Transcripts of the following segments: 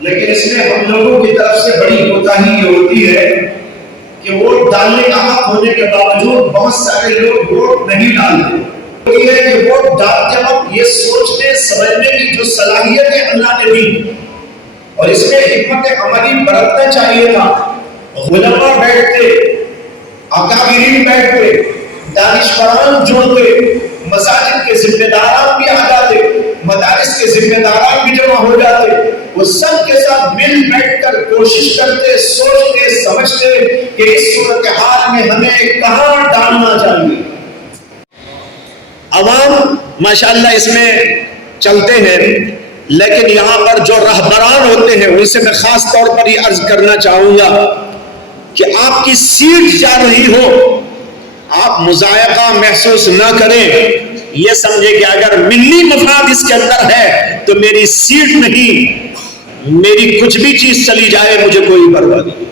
لیکن اس میں ہم لوگوں کی طرف سے بڑی کوتاہی یہ ہوتی ہے کہ ووٹ ڈالنے کا حق ہونے کے باوجود بہت سارے لوگ ووٹ نہیں ڈالتے۔ یہ ہے کہ ووٹ ڈالتے وقت یہ سوچنے سمجھنے کی جو صلاحیت ہے اللہ نے دی، اور اس میں حکمت عملی برتنا چاہیے تھا۔ علماء بیٹھتے، اکابرین بیٹھتے، دانشوران جڑتے، مساجد کے ذمہ داران بھی آ جاتے، مدارس کے ذمہ داران بھی جمع ہو جاتے، وہ سب کے ساتھ مل بیٹھ کر کوشش کرتے، سوچتے سمجھتے کہ اس صورتحال میں ہمیں کہاں ڈالنا چاہیے۔ عوام ماشاءاللہ اس میں چلتے ہیں، لیکن یہاں پر جو رہبران ہوتے ہیں ان سے میں خاص طور پر یہ عرض کرنا چاہوں گا کہ آپ کی سیٹ جا رہی ہو، آپ مضائقہ محسوس نہ کریں، یہ سمجھے کہ اگر ملی مفاد اس کے اندر ہے تو میری سیٹ نہیں، میری کچھ بھی چیز چلی جائے مجھے کوئی پرواہ نہیں۔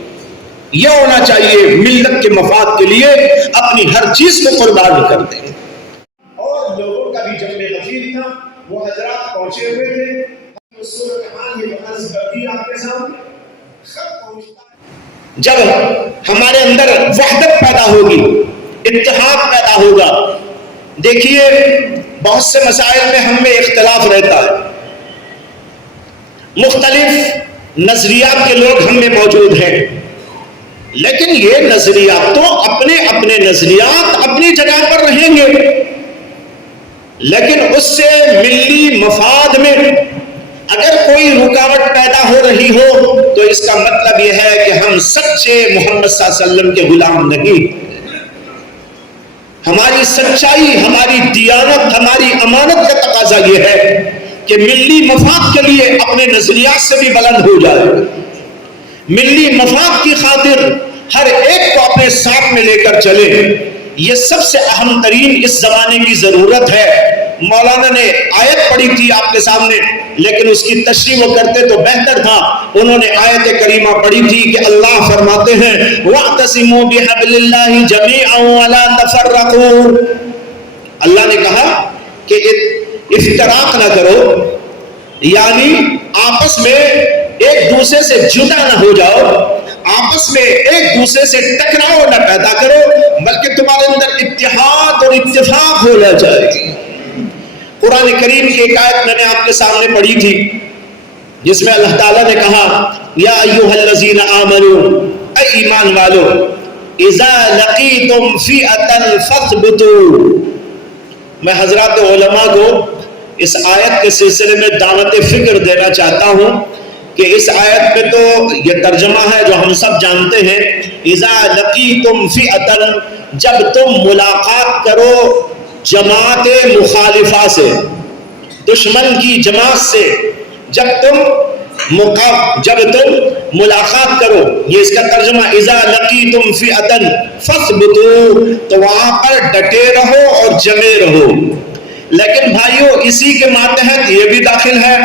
یہ ہونا چاہیے ملت کے مفاد کے لیے اپنی ہر چیز کو قربان کر دیں۔ اور لوگوں کا بھی جب غفیر تھا، وہ حضرات پہنچے ہوئے تھے، صورتحال یہ عرض کر دی آپ کے سامنے۔ جب ہمارے اندر وحدت پیدا ہوگی، اتحاد پیدا ہوگا، دیکھیے بہت سے مسائل میں ہم میں اختلاف رہتا ہے، مختلف نظریات کے لوگ ہم میں موجود ہیں، لیکن یہ نظریات تو اپنے اپنے نظریات اپنی جگہ پر رہیں گے، لیکن اس سے ملی مفاد میں اگر کوئی رکاوٹ پیدا ہو رہی ہو تو اس کا مطلب یہ ہے کہ ہم سچے محمد صلی اللہ علیہ وسلم کے غلام نہیں۔ ہماری سچائی، ہماری دیانت، ہماری امانت کا تقاضا یہ ہے کہ ملی مفاد کے لیے اپنے نظریات سے بھی بلند ہو جائے، ملی مفاد کی خاطر ہر ایک کو اپنے ساتھ میں لے کر چلے۔ یہ سب سے اہم ترین اس زمانے کی ضرورت ہے۔ مولانا نے آیت پڑھی تھی آپ کے سامنے، لیکن اس کی تشریح وہ کرتے تو بہتر تھا۔ انہوں نے آیت کریمہ پڑھی تھی کہ اللہ فرماتے ہیں وَاعْتَصِمُوا بِحَبْلِ اللَّهِ جَمِيعًا وَلَا تَفَرَّقُوا۔ اللہ نے کہا کہ افتراق نہ کرو، یعنی آپس میں ایک دوسرے سے جدا نہ ہو جاؤ، آپس میں ایک دوسرے سے ٹکراؤ نہ پیدا کرو، بلکہ تمہارے اندر اتحاد اور اتفاق ہونا چاہیے۔ قرآن کریم کی ایک آیت میں نے آپ کے سامنے پڑھی تھی جس میں اللہ تعالیٰ نے کہا یا ایھا الذین آمنوا، اے ایمان والو، اذا لقیتم فئۃ فاثبتوا۔ میں حضرات علماء کو اس آیت کے سلسلے میں دعوت فکر دینا چاہتا ہوں کہ اس آیت پہ تو یہ ترجمہ ہے جو ہم سب جانتے ہیں، اذا لقیتم فئۃ، جب تم ملاقات کرو جماعت مخالفہ سے، دشمن کی جماعت سے، جب تم ملاقات کرو، یہ اس کا ترجمہ اذا لقیتم فئۃ فاثبتوا، تو وہاں پر ڈٹے رہو اور جمے رہو۔ لیکن بھائیو اسی کے ماتحت یہ بھی داخل ہے،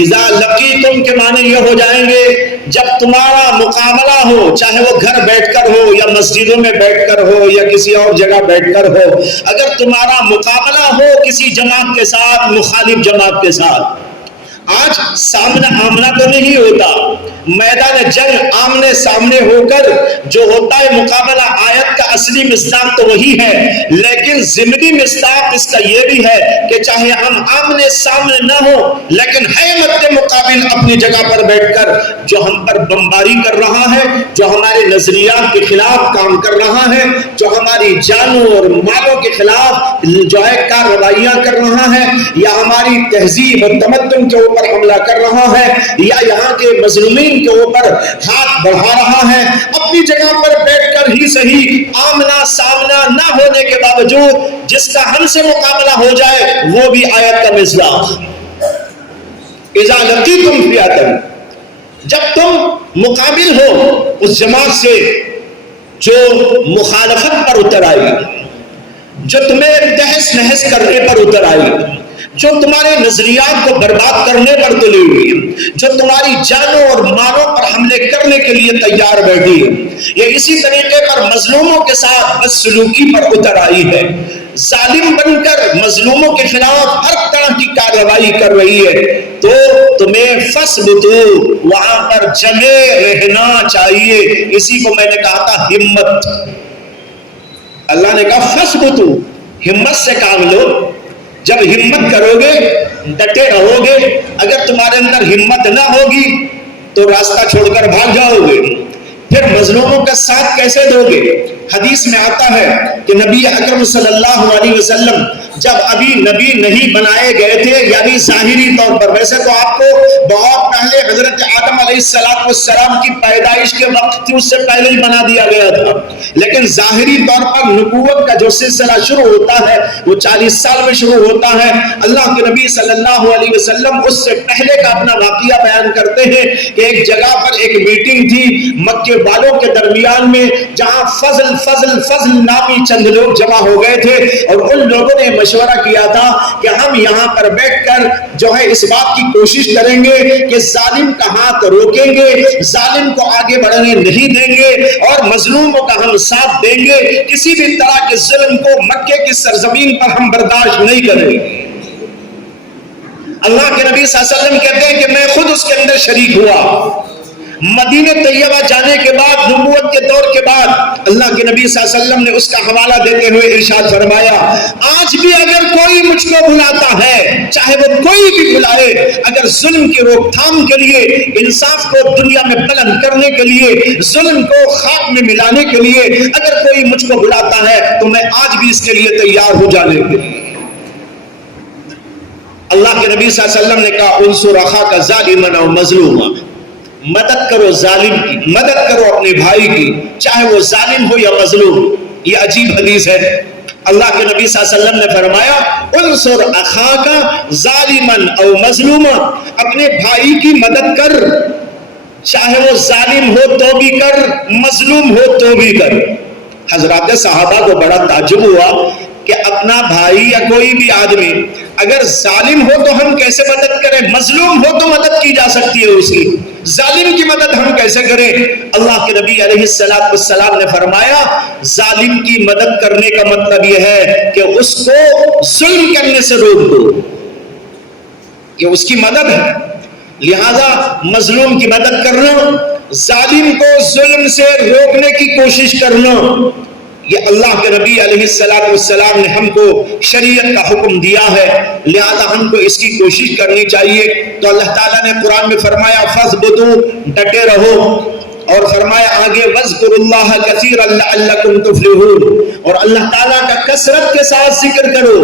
اذا لقیتم کے معنی یہ ہو جائیں گے جب تمہارا مقابلہ ہو، چاہے وہ گھر بیٹھ کر ہو یا مسجدوں میں بیٹھ کر ہو یا کسی اور جگہ بیٹھ کر ہو، اگر تمہارا مقابلہ ہو کسی جماعت کے ساتھ، مخالف جماعت کے ساتھ۔ آج سامنا آمنا تو نہیں ہوتا، میدان جنگ آمنے سامنے ہو کر جو ہوتا ہے مقابلہ، آیت کا اصلی مصداق تو وہی ہے، لیکن ضمنی مصداق اس کا یہ بھی ہے کہ چاہے ہم آمنے سامنے نہ ہو، لیکن ہے مد مقابل اپنی جگہ پر بیٹھ کر جو ہم پر بمباری کر رہا ہے، جو ہمارے نظریات کے خلاف کام کر رہا ہے، جو ہماری جانوں اور مالوں کے خلاف جو ہے کارروائیاں کر رہا ہے، یا ہماری تہذیب اور تمدن کے اوپر حملہ کر رہا ہے، یا یہاں کے مظلومین کے اوپر ہاتھ بڑھا رہا ہے، اپنی جگہ پر بیٹھ کر ہی صحیح آمنا سامنا نہ ہونے کے باوجود جس کا ہم سے مقابلہ ہو جائے وہ بھی آیت کا مصداق۔ اذا لقیتم فئۃ، جب تم مقابل ہو اس جماعت سے جو مخالفت پر اتر آئی، جو تمہیں تہس نہس کرنے پر اتر آئی، جو تمہارے نظریات کو برباد کرنے پر تلی ہوئی، جو تمہاری جانوں اور مالوں پر حملے کرنے کے لیے تیار بیٹھی ہے، یہ اسی طریقے پر مظلوموں کے ساتھ بدسلوکی پر اتر آئی ہے، ظالم بن کر مظلوموں کے خلاف ہر طرح کی کارروائی کر رہی ہے، تو تمہیں فثبتو وہاں پر جمے رہنا چاہیے. اسی کو میں نے کہا تھا ہمت. اللہ نے کہا فثبتو, ہمت سے کام لو. جب ہمت کرو گے, ڈٹے رہو گے, اگر تمہارے اندر ہمت نہ ہوگی تو راستہ چھوڑ کر بھاگ جاؤ گے. پھر مظلوموں کا ساتھ کیسے دو گے؟ حدیث میں آتا ہے کہ نبی اکرم صلی اللہ علیہ وسلم جب ابھی نبی نہیں بنائے گئے تھے, یعنی ظاہری طور پر, ویسے تو آپ کو بہت پہلے حضرت آدم علیہ السلام کی پیدائش کے وقت تھی, اس سے پہلے ہی بنا دیا گیا تھا, لیکن ظاہری طور پر نبوت کا جو سلسلہ شروع ہوتا ہے وہ 40 سال میں شروع ہوتا ہے. اللہ کے نبی صلی اللہ علیہ وسلم اس سے پہلے کا اپنا واقعہ بیان کرتے ہیں کہ ایک جگہ پر ایک میٹنگ تھی مکے والوں کے درمیان میں, جہاں فضل نامی چند لوگ جمع ہو گئے تھے, اور ان لوگوں نے مشورہ کیا تھا کہ ہم یہاں پر بیٹھ کر جو ہے اس بات کی کوشش کریں گے کہ ظالم کا ہاتھ روکیں گے, ظالم کو آگے بڑھنے نہیں دیں گے, اور مظلوموں کا ہم ساتھ دیں گے. کسی بھی طرح کے ظلم کو مکے کی سرزمین پر ہم برداشت نہیں کریں گے. اللہ کے نبی صلی اللہ علیہ وسلم کہتے ہیں کہ میں خود اس کے اندر شریک ہوا. مدینہ طیبہ جانے کے بعد, نبوت کے دور کے بعد, اللہ کے نبی صلی اللہ علیہ وسلم نے اس کا حوالہ دیتے ہوئے ارشاد فرمایا, آج بھی اگر کوئی مجھ کو بلاتا ہے, چاہے وہ کوئی بھی بلائے, اگر ظلم کی روک تھام کے لیے, انصاف کو دنیا میں بلند کرنے کے لیے, ظلم کو خاک میں ملانے کے لیے اگر کوئی مجھ کو بلاتا ہے تو میں آج بھی اس کے لیے تیار ہو جانے کے لیے. اللہ کے نبی صلی اللہ علیہ وسلم نے کہا انصر اخاک ظالما او مظلوما, مدد کرو ظالم کی, مدد کرو اپنے بھائی کی, چاہے وہ ظالم ہو یا مظلوم. یہ عجیب حدیث ہے. اللہ کے نبی صلی اللہ علیہ وسلم نے فرمایا انصر اخاک ظالما او مظلوما, اپنے بھائی کی مدد کر, چاہے وہ ظالم ہو تو بھی کر, مظلوم ہو تو بھی کر. حضرات صحابہ کو بڑا تعجب ہوا کہ اپنا بھائی یا کوئی بھی آدمی اگر ظالم ہو تو ہم کیسے مدد کریں, مظلوم ہو تو مدد کی جا سکتی ہے اس کی, ظالم کی مدد ہم کیسے کریں؟ اللہ کے نبی علیہ السلام نے فرمایا ظالم کی مدد کرنے کا مطلب یہ ہے کہ اس کو ظلم کرنے سے روک دو, یہ اس کی مدد ہے. لہذا مظلوم کی مدد کرنا, ظالم کو ظلم سے روکنے کی کوشش کرنا, یہ اللہ کے نبی علیہ السلام نے ہم کو شریعت کا حکم دیا ہے. لہذا ہم کو اس کی کوشش کرنی چاہیے. تو اللہ تعالیٰ نے قرآن میں فرمایا فَاثْبُتُوا, ڈٹے رہو, اور فرمایا آگے وَاذْكُرُوا اللَّهَ كَثِيرًا لَعَلَّكُمْ تُفْلِحُونَ, اور اللہ تعالیٰ کا کثرت کے ساتھ ذکر کرو.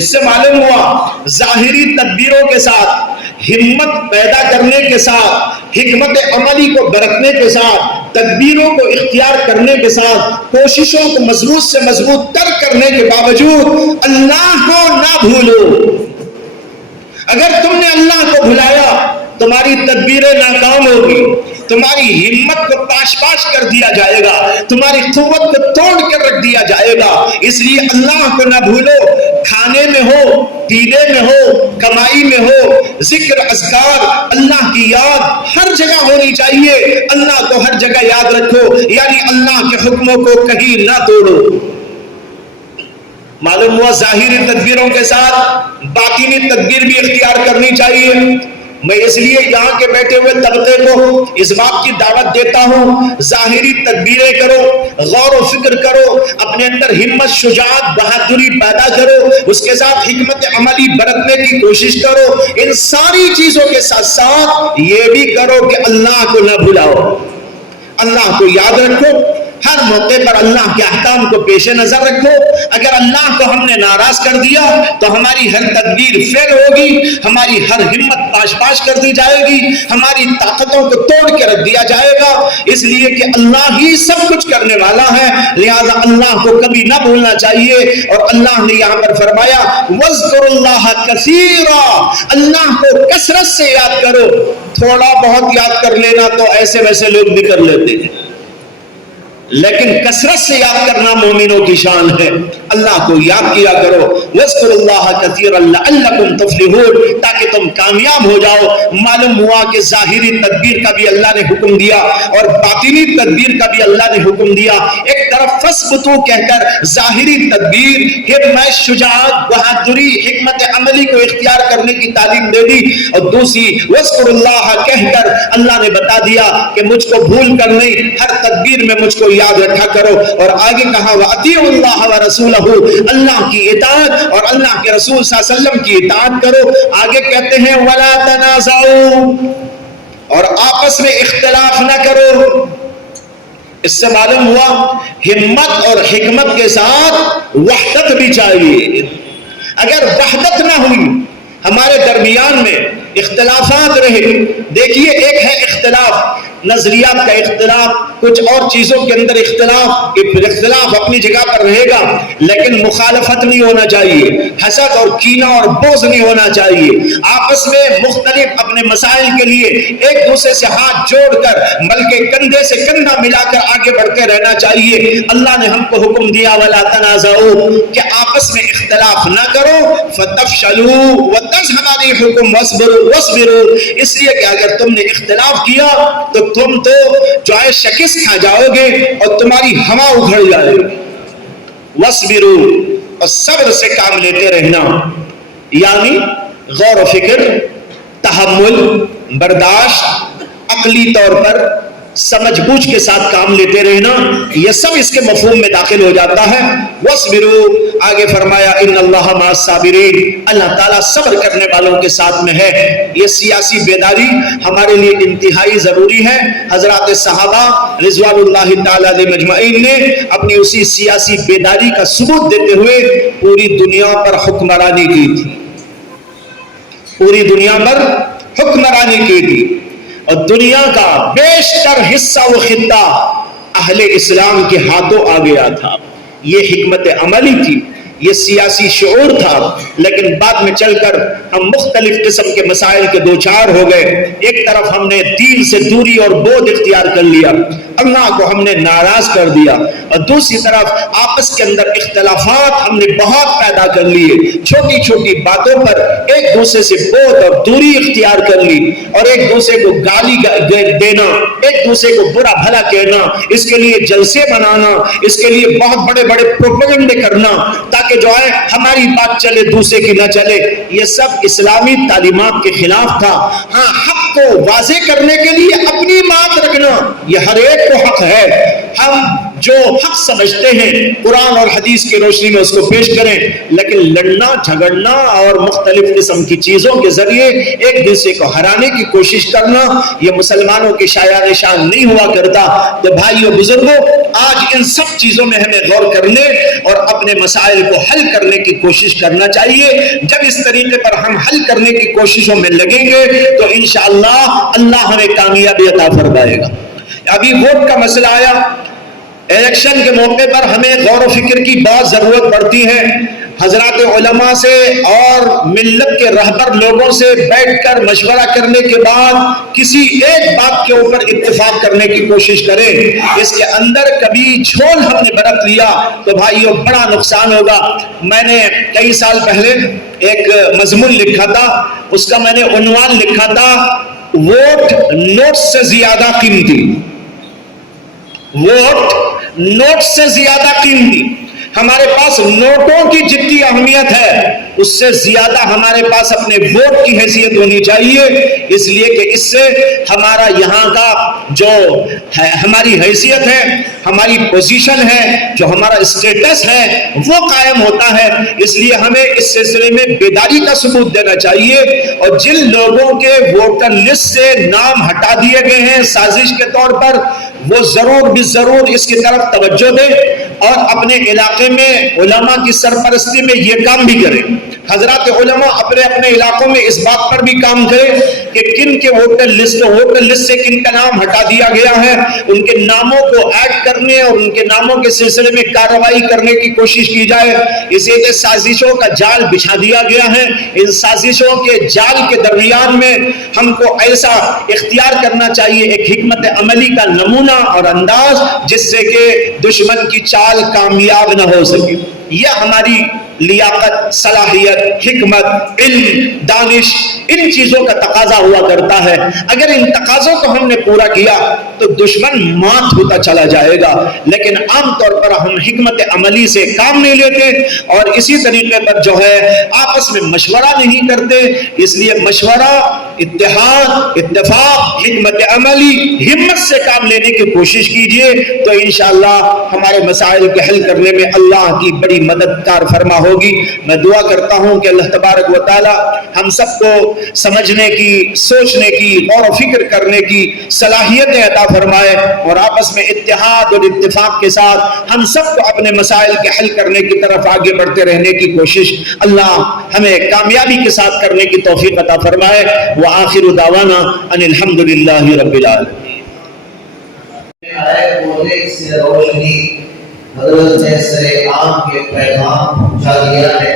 اس سے معلوم ہوا ظاہری تدبیروں کے ساتھ, ہمت پیدا کرنے کے ساتھ, حکمت عملی کو برتنے کے ساتھ, تدبیروں کو اختیار کرنے کے ساتھ, کوششوں کو مضبوط سے مضبوط تر کرنے کے باوجود اللہ کو نہ بھولو. اگر تم نے اللہ کو بھلایا تمہاری تدبیریں ناکام ہوگی, تمہاری ہمت کو پاش پاش کر دیا جائے گا, تمہاری قوت کو توڑ کر رکھ دیا جائے گا. اس لیے اللہ کو نہ بھولو, کھانے میں ہو, پینے میں ہو, کمائی میں ہو, ذکر اذکار, اللہ کی یاد ہر جگہ ہونی چاہیے. اللہ کو ہر جگہ یاد رکھو, یعنی اللہ کے حکموں کو کہیں نہ توڑو. معلوم ہوا ظاہری تدبیروں کے ساتھ باطنی تدبیر بھی اختیار کرنی چاہیے. میں اس لیے یہاں کے بیٹھے ہوئے طبقے کو اس بات کی دعوت دیتا ہوں, ظاہری تدبیریں کرو, غور و فکر کرو, اپنے اندر ہمت, شجاعت, بہادری پیدا کرو, اس کے ساتھ حکمت عملی برتنے کی کوشش کرو. ان ساری چیزوں کے ساتھ ساتھ یہ بھی کرو کہ اللہ کو نہ بھلاؤ, اللہ کو یاد رکھو, ہر موقع پر اللہ کے احکام کو پیش نظر رکھو. اگر اللہ کو ہم نے ناراض کر دیا تو ہماری ہر تدبیر فیل ہوگی, ہماری ہر ہمت پاش پاش کر دی جائے گی, ہماری طاقتوں کو توڑ کے رکھ دیا جائے گا. اس لیے کہ اللہ ہی سب کچھ کرنے والا ہے, لہذا اللہ کو کبھی نہ بھولنا چاہیے. اور اللہ نے یہاں پر فرمایا وَاذْكُرُوا اللَّهَ كَثِيرًا, اللہ کو کثرت سے یاد کرو. تھوڑا بہت یاد کر لینا تو ایسے ویسے لوگ بھی کر لیتے ہیں. لیکن کثرت سے یاد کرنا مومنوں کی شان ہے. اللہ کو یاد کیا کرو. وَاذْكُرُوا اللَّهَ كَثِيرًا لَعَلَّكُمْ تُفْلِحُونَ, تاکہ تم کامیاب ہو جاؤ. معلوم ہوا کہ ظاہری تدبیر کا بھی اللہ نے حکم دیا اور باطنی تدبیر کا بھی اللہ نے حکم دیا. ایک طرف فَاثْبُتُوا کہہ کر ظاہری تدبیر, ہمت, شجاعت, بہادری, حکمت عملی کو اختیار کرنے کی تعلیم دے دی, اور دوسری وَاذْكُرُوا اللَّهَ کہہ کر اللہ نے بتا دیا کہ مجھ کو بھول کر نہیں, ہر تدبیر میں مجھ کو یاد رکھا کرو. اور آگے کہا وَأَطِيعُوا اللَّهَ وَرَسُولَهُ, اللہ کی اطاعت اور اللہ کے رسول صلی اللہ علیہ وسلم کی اطاعت کرو. آگے کہتے ہیں وَلَا تَنَازَعُوا, اور آپس میں اختلاف نہ کرو. اس سے معلوم ہوا ہمت اور حکمت کے ساتھ وحدت بھی چاہیے. اگر وحدت نہ ہوئی, ہمارے درمیان میں اختلافات رہے. دیکھیے, ایک ہے اختلاف نظریات کا اختلاف, کچھ اور چیزوں کے اندر اختلاف, اختلاف اپنی جگہ پر رہے گا, لیکن مخالفت نہیں ہونا چاہیے, حسد اور کینہ اور بغض نہیں ہونا چاہیے. آپس میں مختلف اپنے مسائل کے لیے ایک دوسرے سے ہاتھ جوڑ کر بلکہ کندھے سے کندھا ملا کر آگے بڑھتے رہنا چاہیے. اللہ نے ہم کو حکم دیا وَلَا تَنَازَعُوا, کہ آپس میں اختلاف نہ کرو. فَتَفْشَلُوا وَتَذْهَبَ رِيحُكُمْ وَاصْبِرُوا, اس لیے کہ اگر تم نے اختلاف کیا تو تم تو جو ہے شکست کھا جاؤ گے اور تمہاری ہوا اکھڑ جائے گی. وَاصْبِرُوا, اور صبر سے کام لیتے رہنا, یعنی غور و فکر, تحمل, برداشت, عقلی طور پر سمجھ بوجھ کے ساتھ کام لیتے رہنا, یہ سب اس کے مفہوم میں داخل ہو جاتا ہے. وَاصْبِرُوا, آگے فرمایا ان اللہ مع الصابرین, اللہ تعالیٰ صبر کرنے والوں کے ساتھ میں ہے. یہ سیاسی بیداری ہمارے لیے انتہائی ضروری ہے. حضرات صحابہ رضوان اللہ تعالیٰ علیہ مجمعین نے اپنی اسی سیاسی بیداری کا ثبوت دیتے ہوئے پوری دنیا پر حکمرانی کی تھی, پوری دنیا پر حکمرانی کی تھی, اور دنیا کا بیشتر حصہ و خطہ اہل اسلام کے ہاتھوں آ گیا تھا. یہ حکمت عملی تھی, یہ سیاسی شعور تھا, لیکن بعد میں چل کر ہم مختلف قسم کے مسائل کے دوچار ہو گئے. ایک طرف ہم نے دین سے دوری اور بعد اختیار کر لیا, اللہ کو ہم نے ناراض کر دیا, اور دوسری طرف آپس کے اندر اختلافات ہم نے بہت پیدا کر لیے. چھوٹی چھوٹی باتوں پر ایک دوسرے سے بعد اور دوری اختیار کر لی, اور ایک دوسرے کو گالی دینا, ایک دوسرے کو برا بھلا کہنا, اس کے لیے جلسے بنانا, اس کے لیے بہت بڑے بڑے پروپیگنڈے کرنا تاکہ جو ہے ہماری بات چلے دوسرے کی نہ چلے. یہ سب اسلامی تعلیمات کے خلاف تھا. ہاں, حق کو واضح کرنے کے لیے اپنی بات رکھنا یہ ہر ایک کو حق ہے. ہم جو حق سمجھتے ہیں قرآن اور حدیث کی روشنی میں اس کو پیش کریں, لیکن لڑنا جھگڑنا اور مختلف قسم کی چیزوں کے ذریعے ایک دوسرے کو ہرانے کی کوشش کرنا یہ مسلمانوں کے شایان شان نہیں ہوا کرتا. تو بھائیو بزرگوں, آج ان سب چیزوں میں ہمیں غور کرنے اور اپنے مسائل کو حل کرنے کی کوشش کرنا چاہیے. جب اس طریقے پر ہم حل کرنے کی کوششوں میں لگیں گے تو انشاءاللہ اللہ ہمیں کامیابی عطا فرمائے گا. ابھی ووٹ کا مسئلہ آیا, الیکشن کے موقع پر ہمیں غور و فکر کی بہت ضرورت پڑتی ہے. حضرات علماء سے اور ملت کے رہبر لوگوں سے بیٹھ کر مشورہ کرنے کے بعد کسی ایک بات کے اوپر اتفاق کرنے کی کوشش کریں. اس کے اندر کبھی جھول ہم نے برت لیا تو بھائیو بڑا نقصان ہوگا. میں نے کئی سال پہلے ایک مضمون لکھا تھا, اس کا میں نے عنوان لکھا تھا ووٹ نوٹ سے زیادہ قیمتی. ووٹ نوٹ سے زیادہ قیمتی. ہمارے پاس نوٹوں کی جتنی اہمیت ہے اس سے زیادہ ہمارے پاس اپنے ووٹ کی حیثیت ہونی چاہیے. اس لیے کہ اس سے ہمارا یہاں کا جو ہے ہماری حیثیت ہے, ہماری پوزیشن ہے, جو ہمارا اسٹیٹس ہے وہ قائم ہوتا ہے. اس لیے ہمیں اس سلسلے میں بیداری کا ثبوت دینا چاہیے, اور جن لوگوں کے ووٹر لسٹ سے نام ہٹا دیے گئے ہیں سازش کے طور پر, وہ ضرور بھی ضرور اس کی طرف توجہ دیں اور اپنے علاقے میں علماء کی سرپرستی میں یہ کام بھی کریں. حضرات علماء اپنے اپنے علاقوں میں اس بات پر بھی کام کریں کہ کن کے ووٹر لسٹ سے کن کا نام ہٹا دیا گیا ہے، ان کے ناموں کو ایڈ کرنے اور ان کے ناموں کے سلسلے میں کارروائی کرنے کی کوشش کی جائے. اسی لیے سازشوں کا جال بچھا دیا گیا ہے. ان سازشوں کے جال کے درمیان میں ہم کو ایسا اختیار کرنا چاہیے، ایک حکمت عملی کا نمونہ اور انداز جس سے کہ دشمن کی چال کامیاب نہ ہو سکے. یہ ہماری لیاقت، صلاحیت، حکمت، علم، دانش، ان چیزوں کا تقاضا ہوا کرتا ہے. اگر ان تقاضوں کو ہم نے پورا کیا تو دشمن مات ہوتا چلا جائے گا. لیکن عام طور پر ہم حکمت عملی سے کام نہیں لیتے اور اسی طریقے پر جو ہے آپس میں مشورہ نہیں کرتے. اس لیے مشورہ، اتحاد، اتفاق، حکمت عملی، ہمت سے کام لینے کی کوشش کیجئے تو انشاءاللہ ہمارے مسائل کے حل کرنے میں اللہ کی بڑی مددگار فرما ہوگی. میں دعا کرتا ہوں کہ اللہ تبارک و تعالی ہم سب کو سمجھنے کی، سوچنے کی، غور و فکر کرنے کی صلاحیتیں عطا فرمائے اور آپس میں اتحاد اور اتفاق کے ساتھ ہم سب کو اپنے مسائل کے حل کرنے کی طرف آگے بڑھتے رہنے کی کوشش اللہ ہمیں کامیابی کے ساتھ کرنے کی توفیق عطا فرمائے. وآخر دعوانا ان الحمدللہ رب العالمین. حضرت نے سر عام کے پیغام پہنچا دیا ہے.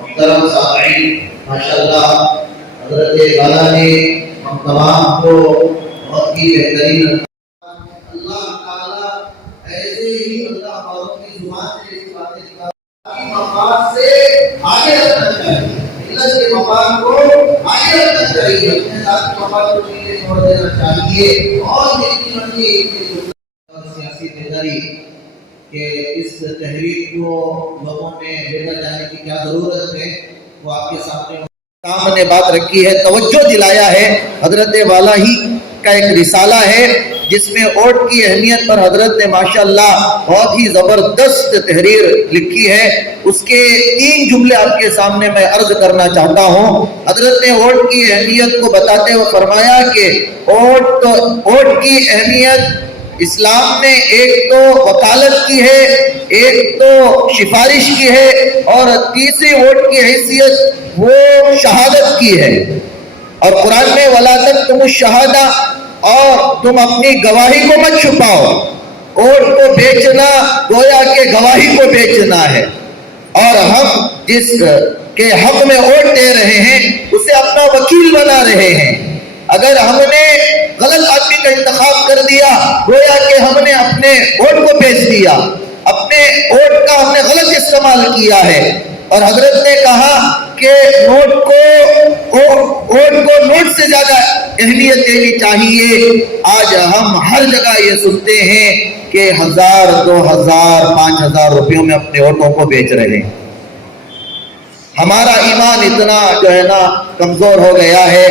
محترم سامعین، ماشاءاللہ حضرت والا نے ہم تمام کو بہت ہی بہترین اللہ تعالیٰ ایسے ہی اللہ والوں کی زبان سے اس باتیں کی مقام سے آگے رکھنا چاہیے، ملت کے مقام کو آگے رکھنا چاہیے، اپنے ذات کے مقام کو پیچھے چھوڑ دینا چاہیے. اور جتنی مرضی سیاسی بیداری کہ اس تحریک کو لوگوں میں لے کر جانے کی کیا ضرورت ہے وہ آپ کے سامنے بات رکھی ہے، توجہ دلایا ہے. حضرت والا ہی کا ایک رسالہ ہے جس میں ووٹ کی اہمیت پر حضرت نے ماشاءاللہ بہت ہی زبردست تحریر لکھی ہے. اس کے 3 جملے آپ کے سامنے میں عرض کرنا چاہتا ہوں. حضرت نے ووٹ کی اہمیت کو بتاتے ہوئے فرمایا کہ ووٹ کی اہمیت اسلام نے ایک تو وکالت کی ہے، ایک تو سفارش کی ہے اور تیسری ووٹ کی حیثیت وہ شہادت کی ہے. اور قرآن میں وَلَا تَكْتُمُوا الشَّهَادَةَ، اور تم اپنی گواہی کو مت چھپاؤ. ووٹ کو بیچنا گویا کہ گواہی کو بیچنا ہے. اور ہم جس کے حق میں ووٹ دے رہے ہیں اسے اپنا وکیل بنا رہے ہیں. اگر ہم نے غلط آدمی کا انتخاب کر دیا گویا کہ ہم نے اپنے ووٹ کو بیچ دیا، اپنے ووٹ کا ہم نے غلط استعمال کیا ہے. اور حضرت نے کہا کہ ووٹ کو نوٹ سے زیادہ اہمیت دینی چاہیے. آج ہم ہر جگہ یہ سنتے ہیں کہ 1000، 2000، 5000 روپیوں میں اپنے ووٹوں کو بیچ رہے ہیں. ہمارا ایمان اتنا جو ہے نا کمزور ہو گیا ہے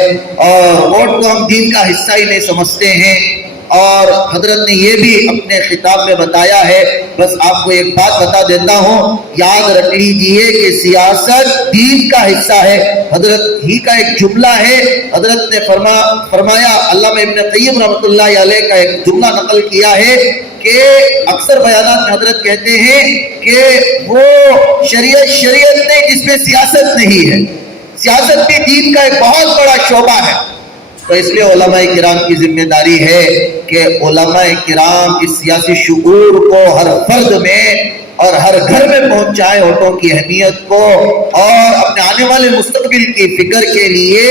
اور ووٹ کو ہم دین کا حصہ ہی نہیں سمجھتے ہیں. اور حضرت نے یہ بھی اپنے خطاب میں بتایا ہے. بس آپ کو ایک بات بتا دیتا ہوں، یاد رکھ لیجئے کہ سیاست دین کا حصہ ہے. حضرت ہی کا ایک جملہ ہے، حضرت نے فرمایا، علامہ ابن قیم رحمۃ اللہ علیہ کا ایک جملہ نقل کیا ہے کہ اکثر بیانات میں حضرت کہتے ہیں کہ وہ شریعت نہیں جس میں سیاست نہیں ہے. سیاست بھی دین کا ایک بہت بڑا شعبہ ہے. تو اس لیے علماء کرام کی ذمہ داری ہے کہ علماء کرام اس سیاسی شعور کو ہر فرد میں اور ہر گھر میں پہنچائے، ووٹوں کی اہمیت کو، اور اپنے آنے والے مستقبل کی فکر کے لیے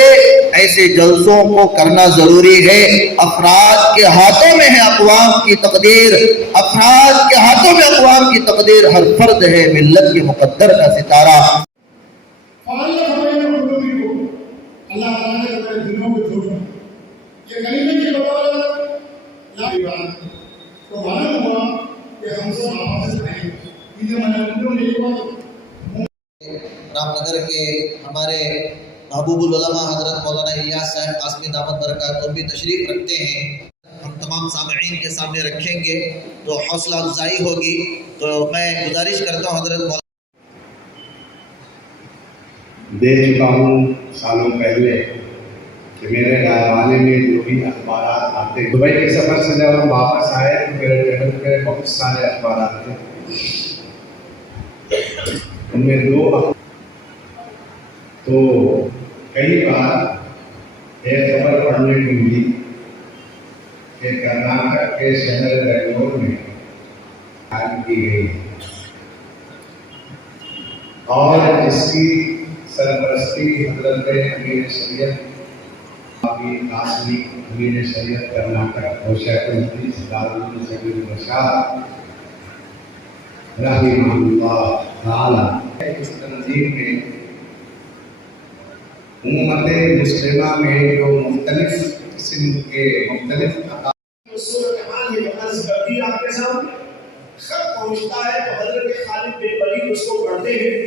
ایسے جلسوں کو کرنا ضروری ہے. افراد کے ہاتھوں میں ہے اقوام کی تقدیر، افراد کے ہاتھوں میں اقوام کی تقدیر. ہر فرد ہے ملت کے مقدر کا ستارہ. اللہ تعالیٰ نے ہمارے دلوں کو جوڑا، یہ کلمے کی بدولت لا بات تو معلوم ہوا کہ ہم سب آپس سے رہیں. رام نگر کے ہمارے محبوب العلماء حضرت مولانا الیاس صاحب قاسمی دامت برکاتہ بھی تشریف رکھتے ہیں. ہم تمام سامعین کے سامنے رکھیں گے تو حوصلہ افزائی ہوگی. تو میں گزارش کرتا ہوں حضرت دے چکا ہوں سالوں پہلے کہ میرے گھرانے میں جو بھی اخبارات آتے، دبئی کے سفر سے جب ہم واپس آئے تو میرے ٹیبل پہ بہت سارے اخبارات تھے. ان میں 2 تو کئی بار یہ خبر پڑھنے کو ملی کہ کرناٹک کے شہر بنگلور میں قائم کی گئی اور جس کی سرپرستی حضرت امیر شریعت قاسمی امیر شریعت کرناٹک اور شیخ الحدیث دارالعلوم سبیل الرشاد رحمہ اللہ تعالی اس تنظیم میں امت مسلمہ میں جو مختلف قسم کے مختلف صورتحال یہ عرض کر دی آپ کے سامنے، خط پہنچتا ہے تو حضرت خالد بن ولید اس کو پڑھتے ہیں